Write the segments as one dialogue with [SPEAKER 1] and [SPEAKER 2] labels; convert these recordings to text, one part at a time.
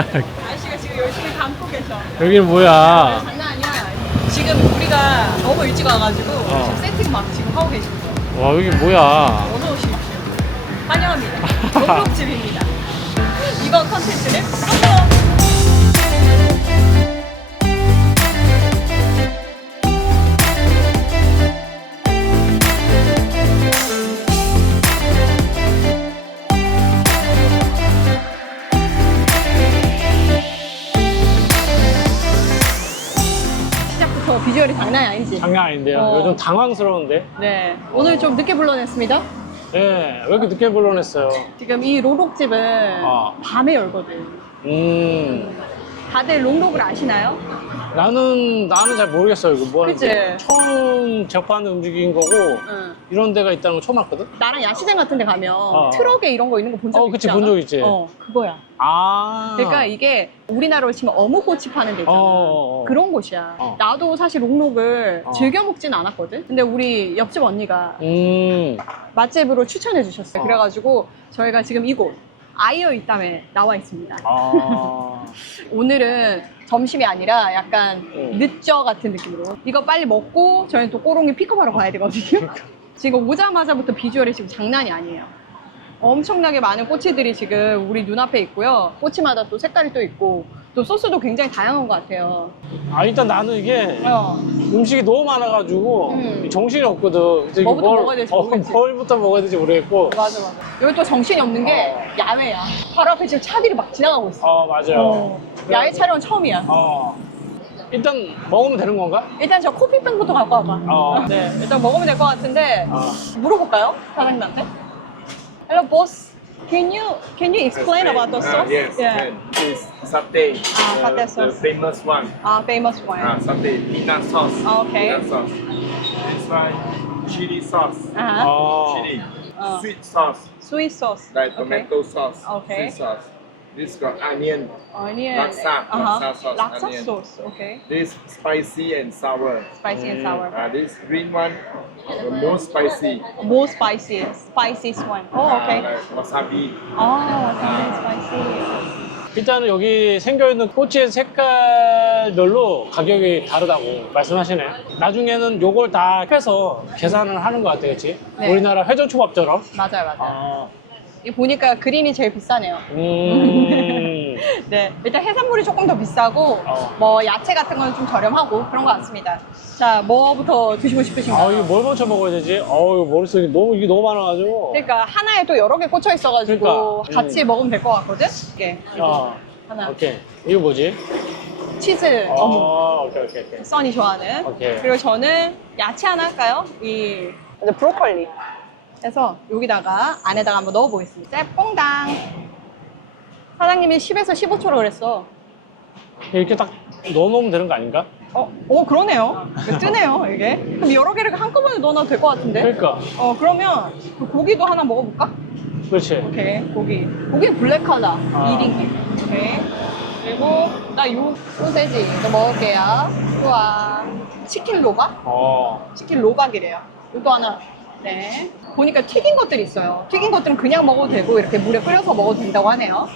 [SPEAKER 1] 아저씨가 지금 열심히 담고 계셔.
[SPEAKER 2] 여기는 뭐야?
[SPEAKER 1] 장난 아니야. 지금 우리가 너무 일찍 와가지고
[SPEAKER 2] 어.
[SPEAKER 1] 지금 세팅 막 지금 하고 계십니다.
[SPEAKER 2] 와 여기 뭐야?
[SPEAKER 1] 어서 오십시오. 환영합니다. 목록집입니다. 이번 컨텐츠는 성공! 장난이 아니지?
[SPEAKER 2] 장난 아닌데요.
[SPEAKER 1] 어.
[SPEAKER 2] 요즘 당황스러운데.
[SPEAKER 1] 네. 오늘 좀 늦게 불러냈습니다.
[SPEAKER 2] 예, 왜 이렇게 늦게 불러냈어요?
[SPEAKER 1] 지금 이 롱록집은
[SPEAKER 2] 어.
[SPEAKER 1] 밤에 열거든.
[SPEAKER 2] 음,
[SPEAKER 1] 다들 롱록을 아시나요?
[SPEAKER 2] 나는 나는 잘 모르겠어요. 이거 뭐
[SPEAKER 1] 그치?
[SPEAKER 2] 처음 접하는 음식인 거고
[SPEAKER 1] 응.
[SPEAKER 2] 이런 데가 있다는 거 처음 알거든.
[SPEAKER 1] 나랑 야시장 같은 데 가면
[SPEAKER 2] 어.
[SPEAKER 1] 트럭에 이런 거 있는 거 본 적
[SPEAKER 2] 어,
[SPEAKER 1] 있지
[SPEAKER 2] 그치,
[SPEAKER 1] 않아?
[SPEAKER 2] 본 적 있지.
[SPEAKER 1] 어, 그거야.
[SPEAKER 2] 아,
[SPEAKER 1] 그러니까 이게 우리나라로 치면 어묵꼬치 파는 데 있잖아.
[SPEAKER 2] 어, 어, 어.
[SPEAKER 1] 그런 곳이야.
[SPEAKER 2] 어.
[SPEAKER 1] 나도 사실 롱록을
[SPEAKER 2] 어.
[SPEAKER 1] 즐겨 먹진 않았거든. 근데 우리 옆집 언니가
[SPEAKER 2] 음,
[SPEAKER 1] 맛집으로 추천해 주셨어요.
[SPEAKER 2] 어.
[SPEAKER 1] 그래가지고 저희가 지금 이곳 아이어 있담에 나와 있습니다.
[SPEAKER 2] 아,
[SPEAKER 1] 오늘은 점심이 아니라 약간
[SPEAKER 2] 음.
[SPEAKER 1] 늦저 같은 느낌으로. 이거 빨리 먹고 저희는 또 꼬롱이 픽업하러 가야 되거든요. 지금 오자마자부터 비주얼이 지금 장난이 아니에요. 엄청나게 많은 꼬치들이 지금 우리 눈앞에 있고요. 꼬치마다 또 색깔이 또 있고 또 소스도 굉장히 다양한 것 같아요
[SPEAKER 2] 아 일단 나는 이게
[SPEAKER 1] 어.
[SPEAKER 2] 음식이 너무 많아가지고
[SPEAKER 1] 음.
[SPEAKER 2] 정신이 없거든. 그래서
[SPEAKER 1] 뭐부터 먹어야 될지
[SPEAKER 2] 어,
[SPEAKER 1] 모르겠지.
[SPEAKER 2] 뭘부터 먹어야 될지 모르겠고.
[SPEAKER 1] 맞아 맞아 여기 또 정신이 없는 게 야외야 바로 앞에 지금 차들이 막 지나가고 있어
[SPEAKER 2] 어 맞아요.
[SPEAKER 1] 어. 야외 촬영은 처음이야
[SPEAKER 2] 어. 일단 먹으면 되는 건가?
[SPEAKER 1] 일단 저 커피병부터 갖고 와봐
[SPEAKER 2] 어.
[SPEAKER 1] 네 일단 먹으면 될 것 같은데
[SPEAKER 2] 어.
[SPEAKER 1] 물어볼까요? 사장님한테? Hello, boss. Can you can you explain about the
[SPEAKER 3] Ah,
[SPEAKER 1] sauce?
[SPEAKER 3] yes,
[SPEAKER 1] Yeah.
[SPEAKER 3] can. It's satay.
[SPEAKER 1] Ah,
[SPEAKER 3] the-
[SPEAKER 1] satay
[SPEAKER 3] the
[SPEAKER 1] sauce.
[SPEAKER 3] famous one.
[SPEAKER 1] Ah, famous one.
[SPEAKER 3] Ah, satay. Peanut sauce.
[SPEAKER 1] Ah, okay.
[SPEAKER 3] Peanut sauce. This one, chili sauce.
[SPEAKER 1] Uh-huh.
[SPEAKER 2] 어.
[SPEAKER 3] Chili.
[SPEAKER 1] Ah.
[SPEAKER 3] Sweet sauce.
[SPEAKER 1] Sweet sauce.
[SPEAKER 3] Like
[SPEAKER 1] okay.
[SPEAKER 3] tomato sauce.
[SPEAKER 1] Okay.
[SPEAKER 3] Sweet sauce. This got onion.
[SPEAKER 1] Onion.
[SPEAKER 3] Laksa,
[SPEAKER 1] Uh-huh.
[SPEAKER 3] laksa sauce,
[SPEAKER 1] Laksa
[SPEAKER 3] onion.
[SPEAKER 1] sauce. Okay.
[SPEAKER 3] This spicy and sour.
[SPEAKER 1] Spicy and
[SPEAKER 2] Mm.
[SPEAKER 1] sour.
[SPEAKER 3] Ah, this green one, the most spicy.
[SPEAKER 1] More spicy. Spiciest one. Oh,
[SPEAKER 3] Ah,
[SPEAKER 1] okay.
[SPEAKER 3] like wasabi.
[SPEAKER 1] Oh, very spicy.
[SPEAKER 2] 일단은 여기 생겨있는 꼬치의 색깔별로 가격이 다르다고 말씀하시네. 나중에는 요걸 다 해서 계산을 하는 것 같아, 그치?
[SPEAKER 1] 네.
[SPEAKER 2] 우리나라 회전초밥처럼.
[SPEAKER 1] 맞아요, 맞아요.
[SPEAKER 2] 아,
[SPEAKER 1] 이 보니까 그린이 제일 비싸네요.
[SPEAKER 2] 음.
[SPEAKER 1] 네, 일단 해산물이 조금 더 비싸고
[SPEAKER 2] 어.
[SPEAKER 1] 뭐 야채 같은 건좀 저렴하고 그런 것 같습니다. 자, 뭐부터 드시고 싶으신가요?
[SPEAKER 2] 아, 이거 뭘 먼저 먹어야 되지? 어우, 머릿속에 너무, 이게 너무 많아가지고.
[SPEAKER 1] 그러니까 하나에 또 여러 개 꽂혀 있어가지고
[SPEAKER 2] 그러니까,
[SPEAKER 1] 같이
[SPEAKER 2] 음.
[SPEAKER 1] 먹으면 될 것 같거든? 이게
[SPEAKER 2] 아,
[SPEAKER 1] 하나
[SPEAKER 2] 오케이. 이거 뭐지?
[SPEAKER 1] 치즈 어묵
[SPEAKER 2] 어, 오케이, 오케이, 오케이.
[SPEAKER 1] 써니 좋아하는
[SPEAKER 2] 오케이.
[SPEAKER 1] 그리고 저는 야채 하나 할까요? 이 브로콜리 해서 여기다가 안에다가 한번 넣어보겠습니다 뽕당 사장님이 10에서 15초로 그랬어
[SPEAKER 2] 이렇게 딱 넣어놓으면 되는 거 아닌가?
[SPEAKER 1] 어, 어 그러네요 뜨네요 이게 그럼 여러 개를 한꺼번에 넣어놔도 될 것 같은데
[SPEAKER 2] 그러니까.
[SPEAKER 1] 어 그러면 그 고기도 하나 먹어볼까?
[SPEAKER 2] 그렇지.
[SPEAKER 1] 오케이 고기 고기 블랙하다
[SPEAKER 2] 아.
[SPEAKER 1] 1인기 오케이 그리고 나 요 소세지 이거 먹을게요 우와 치킨 로각?
[SPEAKER 2] 어.
[SPEAKER 1] 치킨 로각이래요 이것도 하나 네 보니까 튀긴 것들이 있어요 튀긴 것들은 그냥 먹어도 되고 이렇게 물에 끓여서 먹어도 된다고 하네요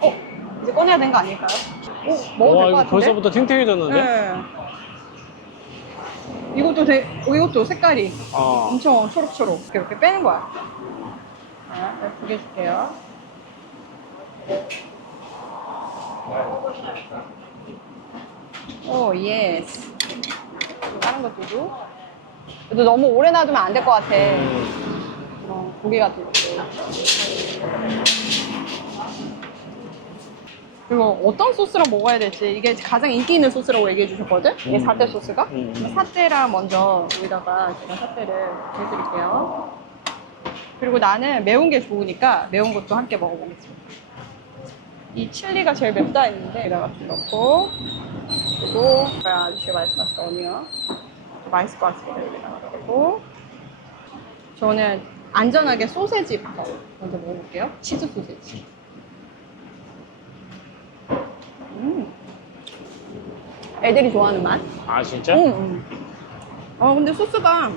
[SPEAKER 1] 어? 이제 꺼내야 되는 거 아닐까요? 오 먹어도
[SPEAKER 2] 와,
[SPEAKER 1] 될 것
[SPEAKER 2] 이거
[SPEAKER 1] 같은데?
[SPEAKER 2] 벌써부터 팅팅해졌는데?
[SPEAKER 1] 네. 이것도 되, 어, 이것도 색깔이
[SPEAKER 2] 어.
[SPEAKER 1] 엄청 초록초록 이렇게, 이렇게 빼는 거야. 자, 두개 줄게요. 오, 예스. 다른 것도 줘. 그래도 너무 오래 놔두면 안 될 것 같아.
[SPEAKER 2] 음.
[SPEAKER 1] 어, 고기 같은 것도. 그리고 어떤 소스랑 먹어야 될지 이게 가장 인기 있는 소스라고 얘기해 주셨거든? 이게
[SPEAKER 2] 음.
[SPEAKER 1] 사태 소스가?
[SPEAKER 2] 음.
[SPEAKER 1] 사태랑 먼저 여기다가 제가 사태를 해드릴게요. 그리고 나는 매운 게 좋으니까 매운 것도 함께 먹어보겠습니다. 이 칠리가 제일 맵다 했는데 여기다가 좀 넣고 그리고 아까 아저씨가 말씀하신 어니언 맛있을 것 같습니다. 여기다가 넣고 저는 안전하게 소세지부터 먼저 먹어볼게요. 치즈 소세지. 음. 애들이 좋아하는 맛?
[SPEAKER 2] 아, 진짜?
[SPEAKER 1] 응, 응. 어, 근데 소스가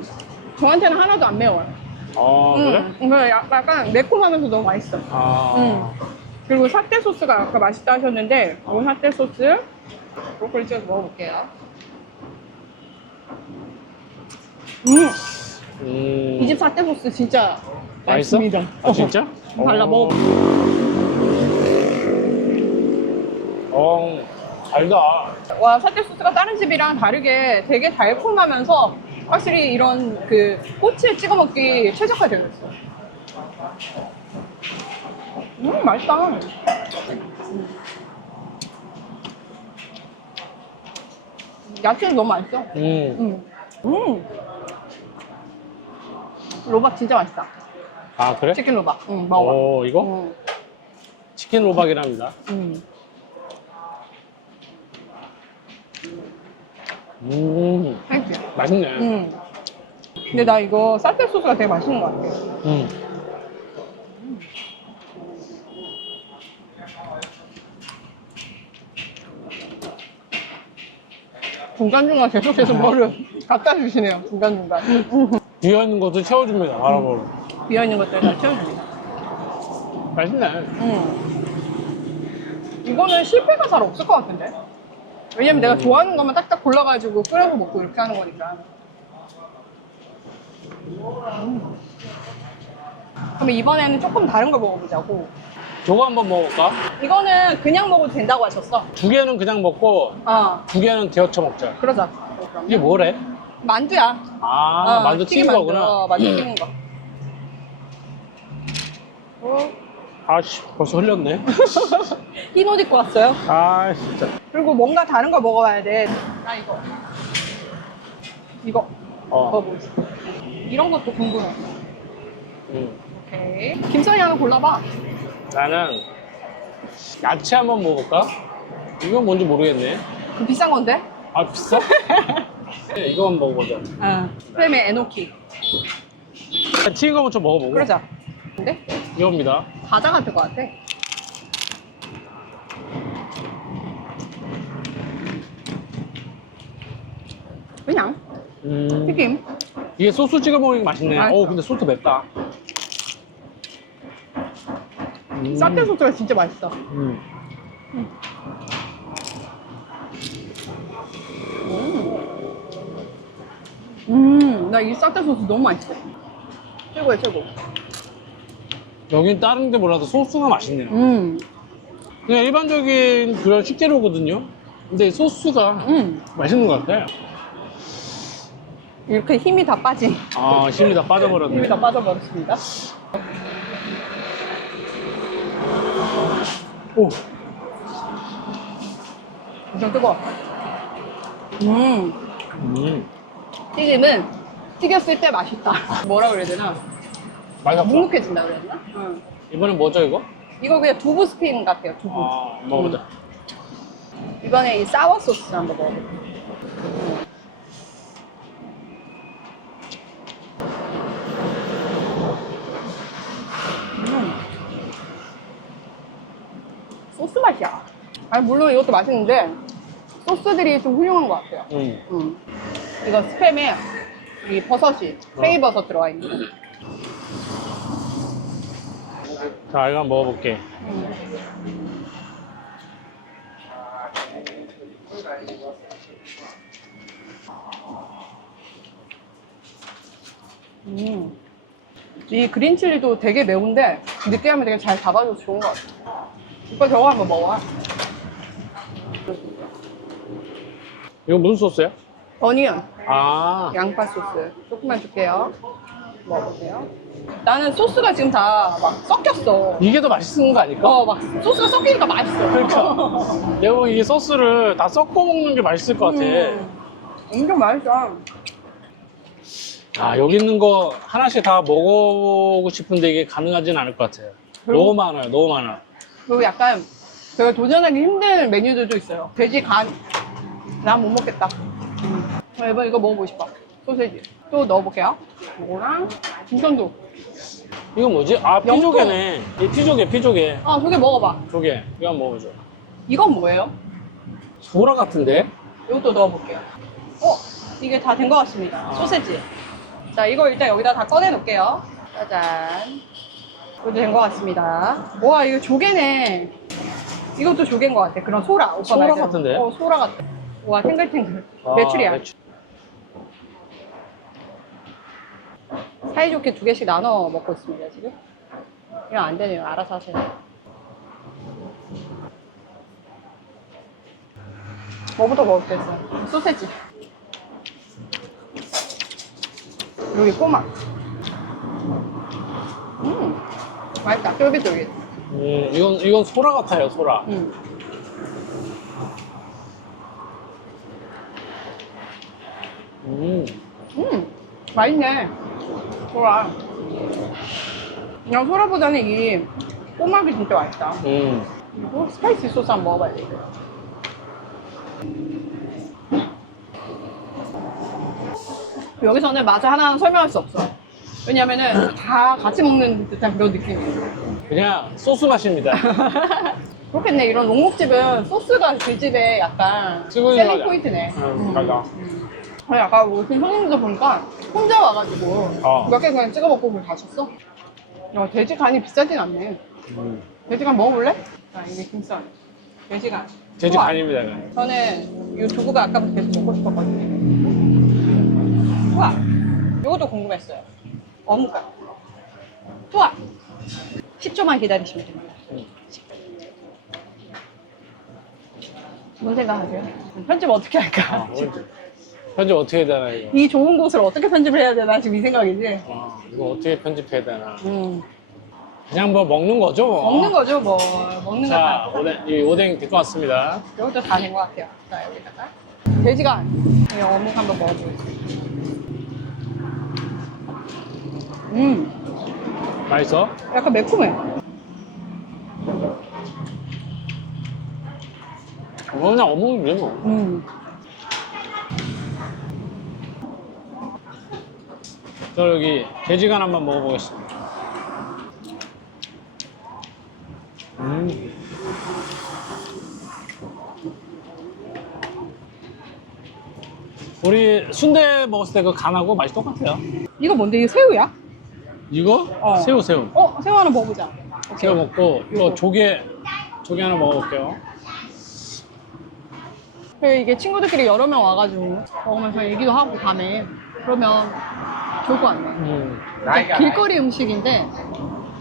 [SPEAKER 1] 저한테는 하나도 안 매워요.
[SPEAKER 2] 어,
[SPEAKER 1] 응.
[SPEAKER 2] 그래?
[SPEAKER 1] 응, 그래, 약- 약간 매콤하면서 너무 맛있어.
[SPEAKER 2] 아.
[SPEAKER 1] 응. 그리고 사태 소스가 아까 맛있다 하셨는데 이 사태 소스 브로콜리 찍어서 먹어볼게요. 음,
[SPEAKER 2] 음.
[SPEAKER 1] 이집 사태 소스 진짜
[SPEAKER 2] 맛있어?
[SPEAKER 1] 맛있습니다.
[SPEAKER 2] 아, 진짜?
[SPEAKER 1] 발라
[SPEAKER 2] 어.
[SPEAKER 1] 먹어.
[SPEAKER 2] 어, 달다.
[SPEAKER 1] 와 사태 소스가 다른 집이랑 다르게 되게 달콤하면서 확실히 이런 그 꼬치에 찍어 먹기 최적화되어 있어. 음 맛있다. 음. 야채도 너무 맛있어.
[SPEAKER 2] 음.
[SPEAKER 1] 음. 음. 로박 진짜 맛있다.
[SPEAKER 2] 아, 그래?
[SPEAKER 1] 치킨 로박. 응, 먹어.
[SPEAKER 2] 오, 이거?
[SPEAKER 1] 음.
[SPEAKER 2] 치킨 로박이랍니다.
[SPEAKER 1] 음.
[SPEAKER 2] 음.
[SPEAKER 1] 맛있지?
[SPEAKER 2] 맛있네.
[SPEAKER 1] 음. 근데 나 이거 사태 소스가 되게 맛있는 것 같아.
[SPEAKER 2] 음.
[SPEAKER 1] 중간중간 계속해서 뭐를 갖다 주시네요. 중간중간.
[SPEAKER 2] 비어있는 것도 채워줍니다, 바로바로.
[SPEAKER 1] 비어있는 것들 다 채워줍니다.
[SPEAKER 2] 맛있네.
[SPEAKER 1] 음. 이거는 실패가 잘 없을 것 같은데? 왜냐면 내가 좋아하는 것만 딱딱 골라가지고 끓여서 먹고 이렇게 하는 거니까. 음. 그럼 이번에는 조금 다른 걸 먹어보자고.
[SPEAKER 2] 저거 한번 먹어볼까?
[SPEAKER 1] 이거는 그냥 먹어도 된다고 하셨어.
[SPEAKER 2] 두 개는 그냥 먹고,
[SPEAKER 1] 어,
[SPEAKER 2] 두 개는 데워쳐 먹자.
[SPEAKER 1] 그러자.
[SPEAKER 2] 이게 뭐래?
[SPEAKER 1] 만두야.
[SPEAKER 2] 아,
[SPEAKER 1] 어,
[SPEAKER 2] 만두 튀긴
[SPEAKER 1] 만두.
[SPEAKER 2] 거구나.
[SPEAKER 1] 어, 만두 튀긴 거. 어,
[SPEAKER 2] 아씨, 벌써 흘렸네.
[SPEAKER 1] 흰옷 입고 왔어요.
[SPEAKER 2] 아, 진짜.
[SPEAKER 1] 그리고 뭔가 다른 걸 먹어봐야 돼. 나 이거. 이거
[SPEAKER 2] 어.
[SPEAKER 1] 먹어보지. 이런 것도 궁금해.
[SPEAKER 2] 음.
[SPEAKER 1] 오케이. 김선이 하나 골라봐.
[SPEAKER 2] 나는 야채 한번 먹어볼까? 이건 뭔지 모르겠네.
[SPEAKER 1] 그 비싼 건데?
[SPEAKER 2] 아, 비싸? 네, 이거 한번 먹어보자.
[SPEAKER 1] 응. 스팸에 에노키.
[SPEAKER 2] 튀긴 거 먼저 먹어보고.
[SPEAKER 1] 그러자. 근데
[SPEAKER 2] 이겁니다.
[SPEAKER 1] 과자 같은 것 같아. 그냥
[SPEAKER 2] 음.
[SPEAKER 1] 튀김.
[SPEAKER 2] 이게 소스 찍어 먹으니까 맛있네.
[SPEAKER 1] 맛있어.
[SPEAKER 2] 어, 근데 소스 맵다. 음.
[SPEAKER 1] 사태 소스가 진짜 맛있어.
[SPEAKER 2] 음.
[SPEAKER 1] 음, 나이 사태 소스 너무 맛있어. 최고야 최고.
[SPEAKER 2] 여긴 다른 데 몰라도 소스가 맛있네요.
[SPEAKER 1] 음,
[SPEAKER 2] 그냥 일반적인 그런 식재료거든요. 근데 소스가
[SPEAKER 1] 음.
[SPEAKER 2] 맛있는 것 같아.
[SPEAKER 1] 이렇게 힘이 다 빠진.
[SPEAKER 2] 아, 힘이 다
[SPEAKER 1] 힘이
[SPEAKER 2] 빠져버렸네.
[SPEAKER 1] 다 빠져버렸습니다.
[SPEAKER 2] 오,
[SPEAKER 1] 엄청 뜨거워. 음,
[SPEAKER 2] 음.
[SPEAKER 1] 튀김은 튀겼을 때 맛있다. 뭐라 그래야 되나?
[SPEAKER 2] 맛있다.
[SPEAKER 1] 묵묵해진다 그래야 되나? 응.
[SPEAKER 2] 이번엔 뭐죠, 이거?
[SPEAKER 1] 이거 그냥 두부 스팀 같아요, 두부.
[SPEAKER 2] 아, 먹어보자.
[SPEAKER 1] 이번에 이 사워 소스 한번 먹어볼게요. 음. 소스 맛이야. 아니, 물론 이것도 맛있는데, 소스들이 좀 훌륭한 것 같아요.
[SPEAKER 2] 음.
[SPEAKER 1] 음. 이거 스팸에 이 버섯이, 페이버섯 들어가 있는 거.
[SPEAKER 2] 자, 이거 한번 먹어볼게.
[SPEAKER 1] 음. 이 그린 칠리도 되게 매운데 느끼함을 되게 잘 잡아줘서 좋은 것 같아. 오빠 저거 한번 먹어.
[SPEAKER 2] 이거 무슨 소스야?
[SPEAKER 1] 어니언,
[SPEAKER 2] 아,
[SPEAKER 1] 양파 소스. 조금만 줄게요. 먹어보세요. 나는 소스가 지금 다 막 섞였어.
[SPEAKER 2] 이게 더 맛있는 거 아닐까?
[SPEAKER 1] 어, 막 소스가 섞이니까 맛있어.
[SPEAKER 2] 그러니까. 내가 보기엔 이 소스를 다 섞어 먹는 게 맛있을 것 같아.
[SPEAKER 1] 음. 엄청 맛있어.
[SPEAKER 2] 아, 여기 있는 거 하나씩 다 먹어보고 싶은데 이게 가능하진 않을 것 같아요.
[SPEAKER 1] 그리고-
[SPEAKER 2] 너무 많아요, 너무 많아.
[SPEAKER 1] 그리고 약간 제가 도전하기 힘든 메뉴들도 있어요. 돼지 간. 난 못 먹겠다. 음. 이번 이거 먹어보고 싶어. 소세지. 또 넣어볼게요. 이거랑 김선도.
[SPEAKER 2] 이거 뭐지? 아,
[SPEAKER 1] 영통.
[SPEAKER 2] 피조개네. 이 피조개, 피조개.
[SPEAKER 1] 아, 두개 먹어봐.
[SPEAKER 2] 조개. 이거 한번 먹어보죠.
[SPEAKER 1] 이건 뭐예요?
[SPEAKER 2] 소라 같은데?
[SPEAKER 1] 이것도 넣어볼게요. 어, 이게 다 된 것 같습니다. 소세지. 자, 이거 일단 여기다 다 꺼내 놓을게요. 짜잔. 이것도 된 것 같습니다. 와, 이거 조개네. 이것도 조개인 것 같아. 그런 소라. 오빠
[SPEAKER 2] 소라
[SPEAKER 1] 말대로.
[SPEAKER 2] 같은데?
[SPEAKER 1] 어, 소라 같아. 와, 탱글탱글.
[SPEAKER 2] 아,
[SPEAKER 1] 매출이야.
[SPEAKER 2] 매출.
[SPEAKER 1] 사이좋게 두 개씩 나눠 먹고 있습니다, 지금. 이거 안 되네요. 알아서 하세요. 뭐부터 먹겠어요? 소세지. 여기 꼬막. 음, 맛있다. 쫄깃쫄깃.
[SPEAKER 2] 음, 이건 이건 소라 같아요, 소라.
[SPEAKER 1] 음.
[SPEAKER 2] 음.
[SPEAKER 1] 음, 맛있네. 소라. 그냥 소라보다는 이 꼬막이 진짜 맛있다.
[SPEAKER 2] 음.
[SPEAKER 1] 그리고 스파이시 소스 한번 먹어봐야 돼. 여기서는 맛을 하나하나 설명할 수 없어. 왜냐면은 다 같이 먹는 듯한 그런 느낌이에요.
[SPEAKER 2] 그냥 소스 맛입니다.
[SPEAKER 1] 그렇겠네. 이런 롱목집은 소스가 그 집의 약간 셀링. 포인트네.
[SPEAKER 2] 음, 맞아.
[SPEAKER 1] 아니, 아까 오신 손님들 보니까 혼자 와가지고
[SPEAKER 2] 어.
[SPEAKER 1] 몇 개 그냥 찍어 먹고 그걸 가셨어. 야, 돼지 간이 비싸진 않네.
[SPEAKER 2] 음.
[SPEAKER 1] 돼지 간 먹어볼래? 아, 이게 김치 돼지 간.
[SPEAKER 2] 돼지
[SPEAKER 1] 우와.
[SPEAKER 2] 간입니다. 이건.
[SPEAKER 1] 저는 이 두부가 아까부터 계속 먹고 싶었거든요. 우와, 이것도 궁금했어요. 어묵가. 우와, 10초만 기다리시면 됩니다.
[SPEAKER 2] 음.
[SPEAKER 1] 뭔 생각하세요? 편집 어떻게 할까?
[SPEAKER 2] 아, 편집 어떻게 해야 되나 이거.
[SPEAKER 1] 이 좋은 곳을 어떻게 편집을 해야 되나 지금 이 생각이지?
[SPEAKER 2] 아, 이거 어떻게 편집해야 되나.
[SPEAKER 1] 음,
[SPEAKER 2] 그냥 뭐 먹는 거죠. 뭐.
[SPEAKER 1] 먹는 거죠, 뭐. 먹는 거
[SPEAKER 2] 자,
[SPEAKER 1] 다.
[SPEAKER 2] 오뎅, 이 오뎅 될것 같습니다.
[SPEAKER 1] 이것도 다 된 것 같아요. 자, 여기다가. 돼지간. 이 어묵 한번 먹어보겠습니다. 음,
[SPEAKER 2] 맛있어?
[SPEAKER 1] 약간 매콤해.
[SPEAKER 2] 어, 그냥 어묵이지 뭐.
[SPEAKER 1] 음.
[SPEAKER 2] 저 여기 돼지간 한번 먹어보겠습니다. 음. 우리 순대 먹었을 때 그 간하고 맛이 똑같아요.
[SPEAKER 1] 이거 뭔데? 이거 새우야?
[SPEAKER 2] 이거
[SPEAKER 1] 어.
[SPEAKER 2] 새우 새우.
[SPEAKER 1] 어, 새우 하나 먹어보자.
[SPEAKER 2] 새우 먹고 또
[SPEAKER 1] 요거.
[SPEAKER 2] 조개 조개 하나 먹어볼게요.
[SPEAKER 1] 그리고 이게 친구들끼리 여러 명 와가지고 먹으면서 얘기도 하고 밤에 그러면 것 같네.
[SPEAKER 2] 음.
[SPEAKER 1] 이렇게 길거리 음식인데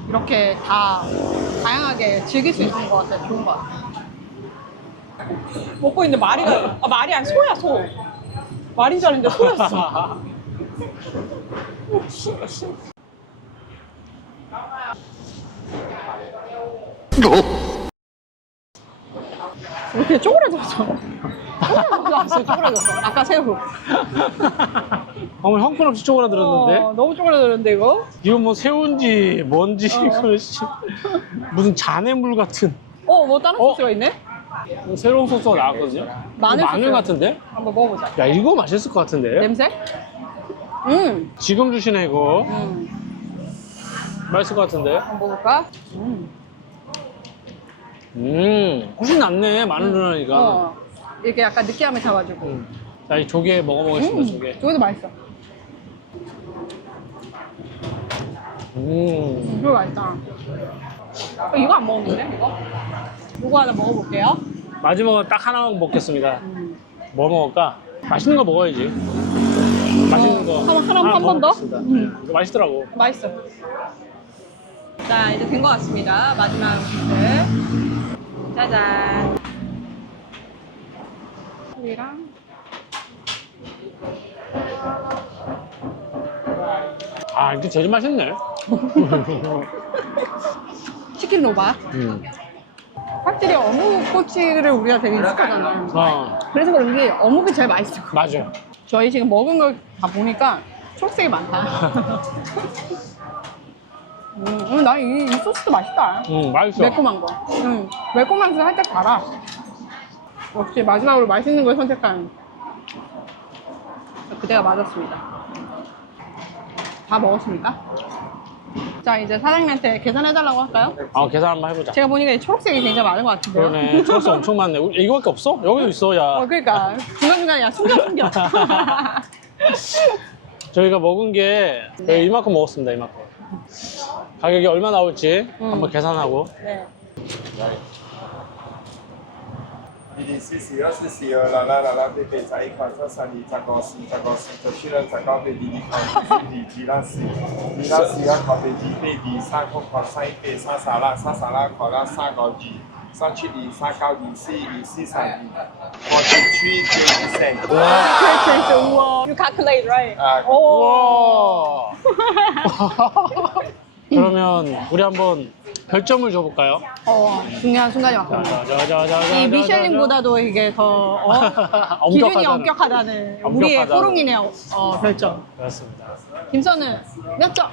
[SPEAKER 1] 이렇게 다 다양하게 즐길 수 있는 것 같아서 좋은 것 같아. 먹고 있는데 말이가 아 말이 아니 소야 소. 말인 줄 알았는데 소였어. 왜 이렇게 쪼그라졌어? 쪼그라졌어, 쪼그라졌어. 아까 새우.
[SPEAKER 2] 어머 형편없이 쪼그라들었는데
[SPEAKER 1] 어, 너무 쪼그라들었는데 이거?
[SPEAKER 2] 이거 뭐 새우인지 뭔지
[SPEAKER 1] 어.
[SPEAKER 2] 이거 씨. 무슨 잔해물 같은
[SPEAKER 1] 어, 뭐 다른
[SPEAKER 2] 어?
[SPEAKER 1] 소스가 있네?
[SPEAKER 2] 새로운 소스가 나왔거든요.
[SPEAKER 1] 마늘
[SPEAKER 2] 이거 마늘
[SPEAKER 1] 소스.
[SPEAKER 2] 같은데?
[SPEAKER 1] 한번 먹어보자.
[SPEAKER 2] 야 이거 맛있을 것 같은데?
[SPEAKER 1] 냄새? 음,
[SPEAKER 2] 지금 주시네 이거
[SPEAKER 1] 음.
[SPEAKER 2] 맛있을 것 같은데?
[SPEAKER 1] 한번 먹을까? 음.
[SPEAKER 2] 음 훨씬 낫네 마늘 넣으니까.
[SPEAKER 1] 어, 이렇게 약간 느끼함을 잡아주고.
[SPEAKER 2] 음. 자이 조개 먹어보겠습니다 조개.
[SPEAKER 1] 저기도 맛있어.
[SPEAKER 2] 음.
[SPEAKER 1] 이거 맛있다. 어, 이거 안 먹었는데, 이거? 이거 하나 먹어볼게요.
[SPEAKER 2] 마지막으로 딱 하나만 먹겠습니다.
[SPEAKER 1] 음.
[SPEAKER 2] 뭐 먹을까? 맛있는 거 먹어야지. 맛있는 거.
[SPEAKER 1] 어, 하나- 하나- 한번 더? 음.
[SPEAKER 2] 네, 이거 맛있더라고.
[SPEAKER 1] 맛있어. 자, 이제 된 것 같습니다. 마지막 음식. 짜잔. 소리랑.
[SPEAKER 2] 아 이게 제일 맛있네.
[SPEAKER 1] 치킨 로바.
[SPEAKER 2] 음.
[SPEAKER 1] 확실히 어묵 꼬치를 우리가 되게 익숙하잖아.
[SPEAKER 2] 어
[SPEAKER 1] 그래서 그런지 어묵이 제일 맛있어.
[SPEAKER 2] 맞아.
[SPEAKER 1] 저희 지금 먹은 걸 다 보니까 초록색이 많다. 음, 음, 나 이 이 소스도 맛있다.
[SPEAKER 2] 음 맛있어.
[SPEAKER 1] 매콤한 거. 음, 매콤하면서 살짝 달아. 역시 마지막으로 맛있는 걸 선택한 그대가 맞았습니다. 다 먹었습니까? 자, 이제 사장님한테 계산해달라고 할까요?
[SPEAKER 2] 아 계산 한번 해보자.
[SPEAKER 1] 제가 보니까 이 초록색이 굉장히 많은 것 같은데요.
[SPEAKER 2] 그러네. 초록색 엄청 많네. 우리 이거밖에 없어? 여기도 있어, 야.
[SPEAKER 1] 어, 그러니까 중간중간에 야 숨겨 숨겨.
[SPEAKER 2] 저희가 먹은 게
[SPEAKER 1] 네.
[SPEAKER 2] 이만큼 먹었습니다, 이만큼. 가격이 얼마 나올지
[SPEAKER 1] 음.
[SPEAKER 2] 한번 계산하고
[SPEAKER 1] 네.
[SPEAKER 3] Ele se se eu se se eu lá lá lá lá pepe tá aí quanto essa ali tá gosto tá gosto tá tirando tá com pedi de de de lá se de lá se a com pedi pedi sa com com sa e pe sa sa lá sa sa lá com lá sa com de sa chi de sa cao de si de si sa de for the tree to the cent.
[SPEAKER 1] Wow. Wow. You calculate right? Uh,
[SPEAKER 2] oh. Wow. 그러면 우리 한번 별점을 줘볼까요?
[SPEAKER 1] 어, 중요한 순간이 왔군요.
[SPEAKER 2] 자자자자자.
[SPEAKER 1] 이 미셸링보다도 이게 더 어? 기준이 엄격하다는 우리의
[SPEAKER 2] 엄격하다는.
[SPEAKER 1] 호롱이네 어, 별점.
[SPEAKER 2] 그렇습니다.
[SPEAKER 1] 김선은 몇 점?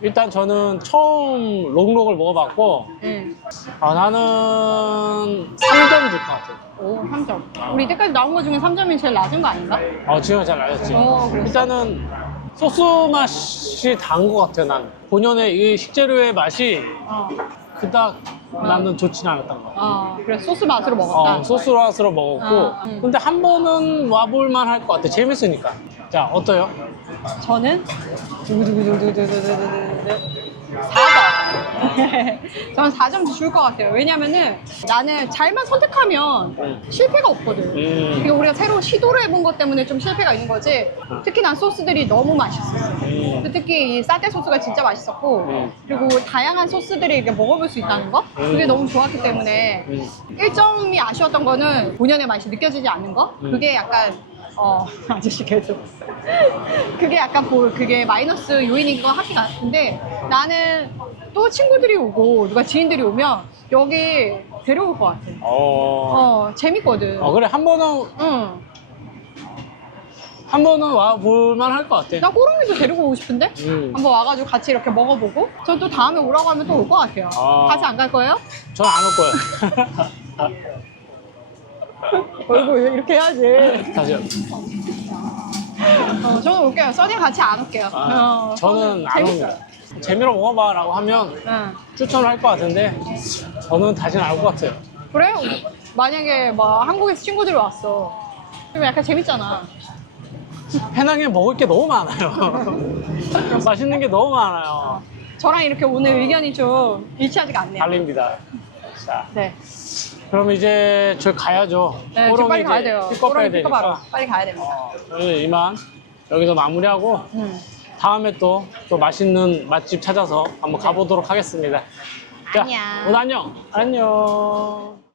[SPEAKER 2] 일단 저는 처음 롱록을 먹어봤고
[SPEAKER 1] 응.
[SPEAKER 2] 아, 나는 3점 줄 것 같아요.
[SPEAKER 1] 오, 3점. 우리 이때까지 나온 거 중에 3점이 제일 낮은 거 아닌가?
[SPEAKER 2] 어, 지금 잘 알았지.
[SPEAKER 1] 어, 그랬어?
[SPEAKER 2] 일단은 소스 맛이 단 것 같아요, 난. 본연의 이 식재료의 맛이
[SPEAKER 1] 어.
[SPEAKER 2] 그닥 나는 좋진 않았던 것 같아.
[SPEAKER 1] 어, 그래 소스 맛으로 먹었다.
[SPEAKER 2] 어, 소스 맛으로 먹었고.
[SPEAKER 1] 아, 음.
[SPEAKER 2] 근데 한 번은 와볼만 할 것 같아. 재밌으니까. 자, 어때요?
[SPEAKER 1] 저는 두구두구두구두구두구두구두구 4점. 저는 4점 줄 것 같아요. 왜냐면은 나는 잘만 선택하면
[SPEAKER 2] 음.
[SPEAKER 1] 실패가 없거든.
[SPEAKER 2] 음.
[SPEAKER 1] 이게 우리가 새로 시도를 해본 것 때문에 좀 실패가 있는 거지. 특히 난 소스들이 너무 맛있었어.
[SPEAKER 2] 음.
[SPEAKER 1] 특히 이 싸떼 소스가 진짜 맛있었고
[SPEAKER 2] 음.
[SPEAKER 1] 그리고 다양한 소스들이 이렇게 먹어볼 수 있다는 거 그게
[SPEAKER 2] 음.
[SPEAKER 1] 너무 좋았기 때문에
[SPEAKER 2] 음.
[SPEAKER 1] 1점이 아쉬웠던 거는 본연의 맛이 느껴지지 않는 거
[SPEAKER 2] 음.
[SPEAKER 1] 그게 약간 어 아저씨 계속 그게 약간 보, 그게 마이너스 요인인 것 같긴 같은데 나는 또 친구들이 오고 누가 지인들이 오면 여기 데려올 것 같아
[SPEAKER 2] 어.
[SPEAKER 1] 어 재밌거든
[SPEAKER 2] 어, 그래. 한 번은,
[SPEAKER 1] 응.
[SPEAKER 2] 한 번은 와볼만 할 것 같아.
[SPEAKER 1] 나 꼬롱이도 데리고 오고 싶은데
[SPEAKER 2] 음.
[SPEAKER 1] 한번 와가지고 같이 이렇게 먹어보고 저또 다음에 오라고 하면 또 올 것 같아요
[SPEAKER 2] 아.
[SPEAKER 1] 같이 안 갈 거예요?
[SPEAKER 2] 저는 안올 거예요.
[SPEAKER 1] 얼굴 이렇게 해야지
[SPEAKER 2] 다시요.
[SPEAKER 1] 어, 저는 올게요 써니 같이 안 올게요
[SPEAKER 2] 아,
[SPEAKER 1] 어,
[SPEAKER 2] 저는 안
[SPEAKER 1] 재밌어요.
[SPEAKER 2] 옵니다. 재미로 먹어봐 라고 하면
[SPEAKER 1] 응.
[SPEAKER 2] 추천을 할 것 같은데 저는 다시는 안올것 같아요.
[SPEAKER 1] 그래? 만약에 막 한국에서 친구들이 왔어 그럼 약간 재밌잖아
[SPEAKER 2] 해낭에 먹을 게 너무 많아요. 맛있는 게 너무 많아요.
[SPEAKER 1] 저랑 이렇게 오늘 의견이 좀 일치하지가 않네요
[SPEAKER 2] 달립니다. 자,
[SPEAKER 1] 네,
[SPEAKER 2] 그럼 이제 저 가야죠.
[SPEAKER 1] 네 지금 빨리 가야 돼요
[SPEAKER 2] 픽업 가야
[SPEAKER 1] 호롱이 픽업하러
[SPEAKER 2] 되니까.
[SPEAKER 1] 빨리 가야 됩니다
[SPEAKER 2] 어, 저는 이만 여기서 마무리하고
[SPEAKER 1] 음.
[SPEAKER 2] 다음에 또, 또 맛있는 맛집 찾아서 한번 가보도록 하겠습니다. 자,
[SPEAKER 1] 안녕.
[SPEAKER 2] 오늘 안녕. 안녕.